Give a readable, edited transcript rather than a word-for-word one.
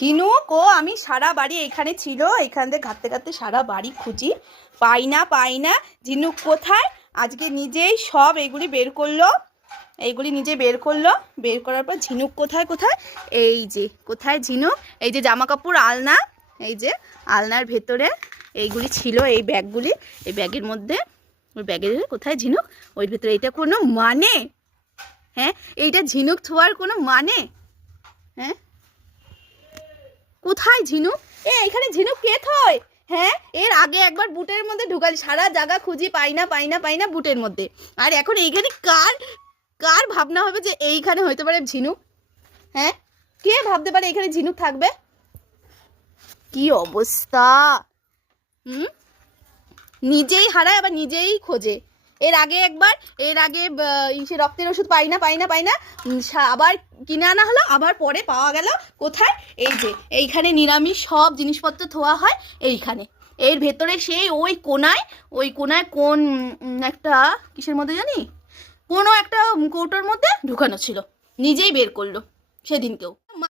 ঝিনুক ও আমি সারা বাড়ি এখানে ছিল, এখান থেকে ঘাটতে ঘাটতে সারা বাড়ি খুঁজি, পাই না। ঝিনুক কোথায়? আজকে নিজেই সব এইগুলি বের করলো, এইগুলি নিজে বের করলো। বের করার পর ঝিনুক কোথায় এই যে কোথায় ঝিনুক, এই যে জামা কাপড় আলনা, এই যে আলনার ভেতরে এইগুলি ছিল, এই ব্যাগগুলি, এই ব্যাগের মধ্যে, ওই ব্যাগের কোথায় ঝিনুক, ওই ভেতরে। এটা কোনো মানে? হ্যাঁ, এইটা ঝিনুক থোয়ার কোনো মানে? হ্যাঁ, কোথায় ঝিনুক? এখানে ঝিনুক কে থয়? হ্যাঁ, এর আগে একবার বুটের মধ্যে ঢুকালি, সারা জায়গা খুঁজি, পাই না বুটের মধ্যে। আর এখন এইখানে কার ভাবনা হবে যে এইখানে হইতে পারে ঝিনুক? হ্যাঁ, কে ভাবতে পারে এখানে ঝিনুক থাকবে? কি অবস্থা! নিজেই হারায় আবার নিজেই খোঁজে। এর আগে সে রক্তের ওষুধ পাই না, আবার কিনে আনা হলো, আবার পরে পাওয়া গেল কোথায়? এই যে এইখানে নিরামিষ সব জিনিসপত্র ধোয়া হয় এইখানে, এর ভেতরে সেই ওই কোনায় কোন একটা কিসের মধ্যে জানি, কোনো একটা কৌটোর মধ্যে ঢুকানো ছিল, নিজেই বের করলো সেদিনকেও।